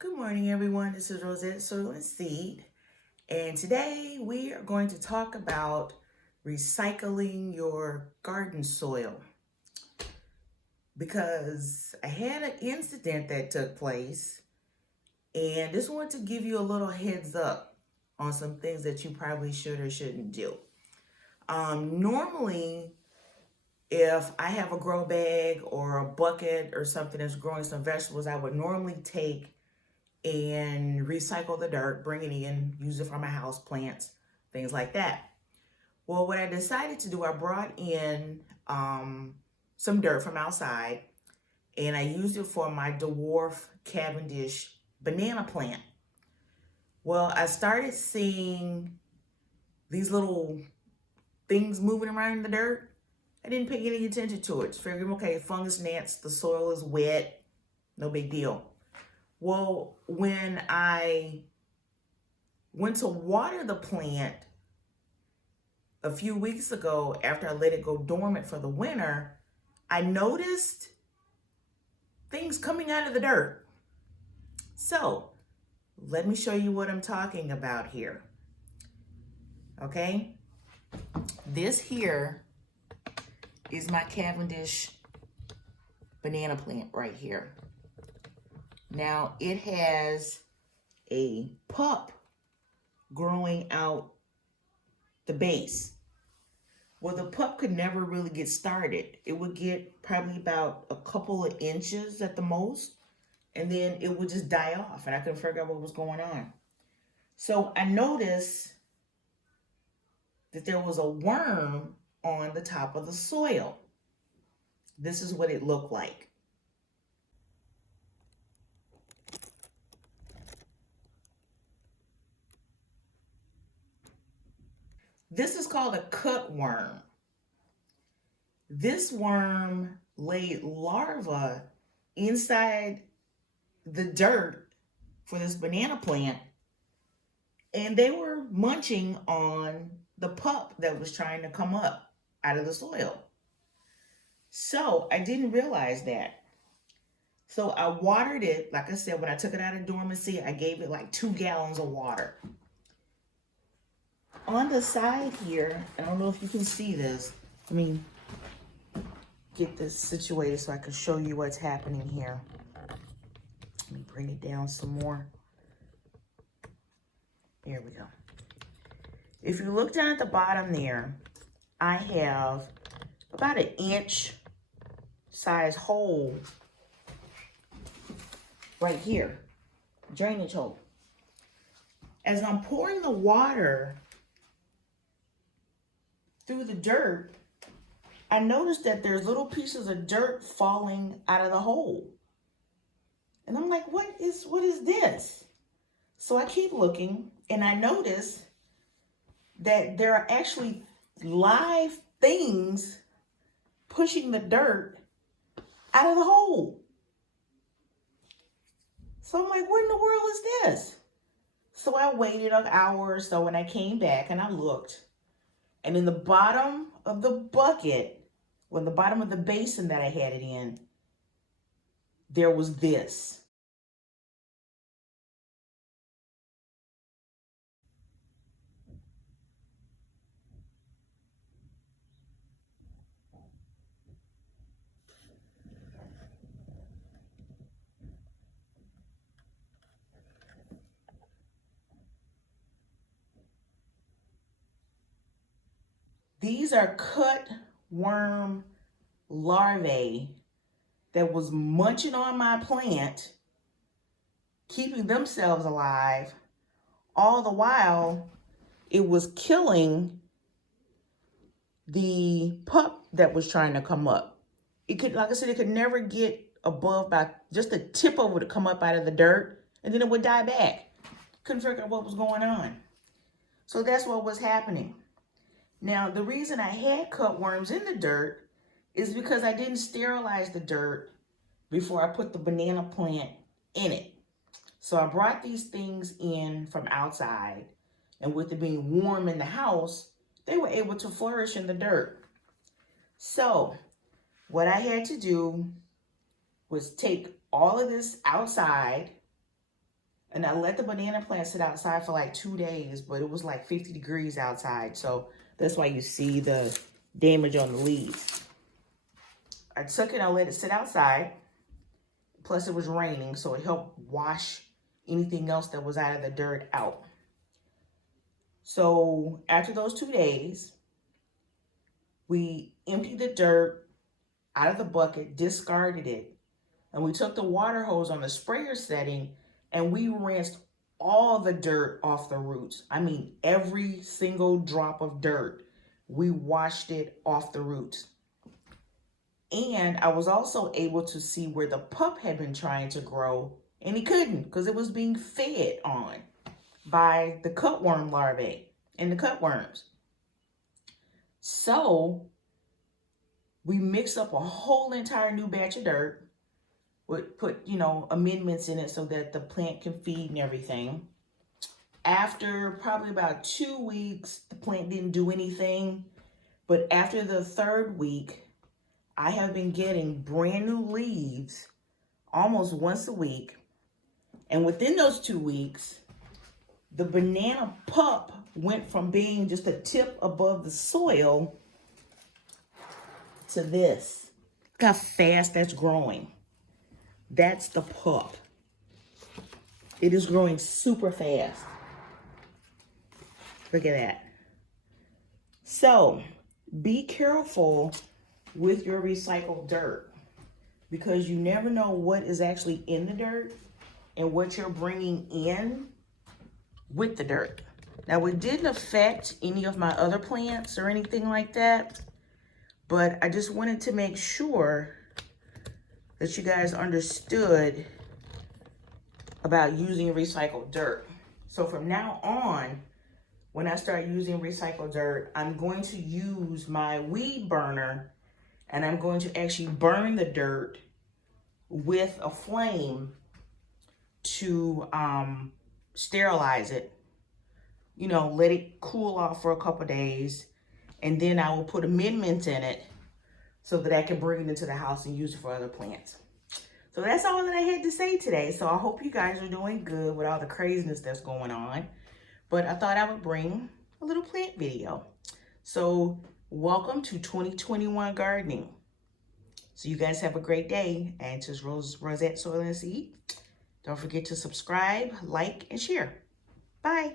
Good morning, everyone. This is Rosette Soil and Seed, and today we are going to talk about recycling your garden soil because I had an incident that took place, and just want to give you a little heads up on some things that you probably should or shouldn't do. Normally, if I have a grow bag or a bucket or something that's growing some vegetables, I would normally take and recycle the dirt, bring it in, use it for my house plants, things like that. Well, what I decided to do, I brought in some dirt from outside and I used it for my dwarf Cavendish banana plant. Well, I started seeing these little things moving around in the dirt. I didn't pay any attention to it. Figured, okay, fungus gnats, the soil is wet, no big deal. Well, when I went to water the plant a few weeks ago after I let it go dormant for the winter, I noticed things coming out of the dirt. So let me show you what I'm talking about here. Okay, this here is my Cavendish banana plant right here. Now it has a pup growing out the base. Well, the pup could never really get started. It would get probably about a couple of inches at the most, and then it would just die off, and I couldn't figure out what was going on. So I noticed that there was a worm on the top of the soil. This is what it looked like. This is called a cutworm. This worm laid larvae inside the dirt for this banana plant, and they were munching on the pup that was trying to come up out of the soil. So I didn't realize that. So I watered it. Like I said, when I took it out of dormancy, I gave it like 2 gallons of water. On the side here, I don't know if you can see this. Let me get this situated so I can show you what's happening here. Let me bring it down some more. There we go. If you look down at the bottom there, I have about an inch size hole right here, drainage hole. As I'm pouring the water through the dirt, I noticed that there's little pieces of dirt falling out of the hole. And I'm like, what is this? So I keep looking and I notice that there are actually live things pushing the dirt out of the hole. So I'm like, what in the world is this? So I waited an hour or so and I came back and I looked. And in the bottom of the bucket, the bottom of the basin that I had it in, there was this. These are cut worm larvae that was munching on my plant, keeping themselves alive. All the while, it was killing the pup that was trying to come up. It could, like I said, it could never get above by just the tip of it would come up out of the dirt, and then it would die back. Couldn't figure out what was going on. So that's what was happening. Now, the reason I had cutworms in the dirt is because I didn't sterilize the dirt before I put the banana plant in it. So I brought these things in from outside, and with it being warm in the house, they were able to flourish in the dirt. So what I had to do was take all of this outside, And I let the banana plant sit outside for like 2 days, but it was like 50 degrees outside. So that's why you see the damage on the leaves. I took it, I let it sit outside. Plus it was raining, so it helped wash anything else that was out of the dirt out. So after those 2 days, we emptied the dirt out of the bucket, discarded it, and we took the water hose on the sprayer setting and we rinsed all the dirt off the roots. I mean, every single drop of dirt, we washed it off the roots. And I was also able to see where the pup had been trying to grow, and he couldn't because it was being fed on by the cutworm larvae and the cutworms. So we mixed up a whole entire new batch of dirt, would put, amendments in it so that the plant can feed and everything. After probably about 2 weeks, the plant didn't do anything. But after the 3rd week, I have been getting brand new leaves almost once a week. And within those 2 weeks, the banana pup went from being just a tip above the soil to this. Look how fast that's growing. That's the pup. It is growing super fast. Look at that. So be careful with your recycled dirt, because you never know what is actually in the dirt and what you're bringing in with the dirt. Now, it didn't affect any of my other plants or anything like that, but I just wanted to make sure that you guys understood about using recycled dirt. So from now on, when I start using recycled dirt, I'm going to use my weed burner, and I'm going to actually burn the dirt with a flame to sterilize it. Let it cool off for a couple days, and then I will put amendments in it so that I can bring it into the house and use it for other plants. So that's all that I had to say today. So I hope you guys are doing good with all the craziness that's going on. But I thought I would bring a little plant video. So welcome to 2021 gardening. So you guys have a great day. And this is Rosette Soil and Seed. Don't forget to subscribe, like, and share. Bye.